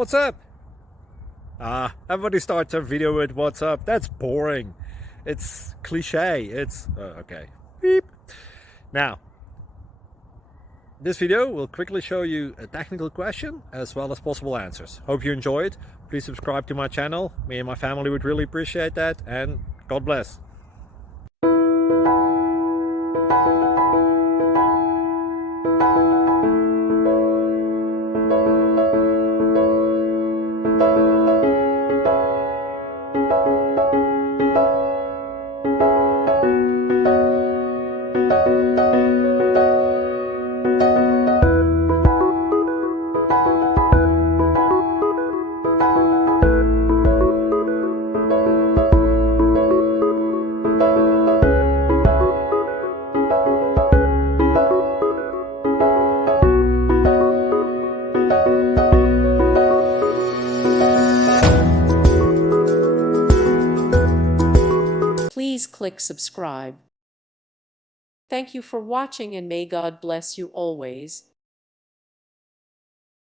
What's up? Everybody starts their video with what's up. That's boring. It's cliche. It's okay. Beep. Now, this video will quickly show you a technical question as well as possible answers. Hope you enjoy it. Please subscribe to my channel. Me and my family would really appreciate that, and God bless. Please click subscribe. Thank you for watching and may God bless you always.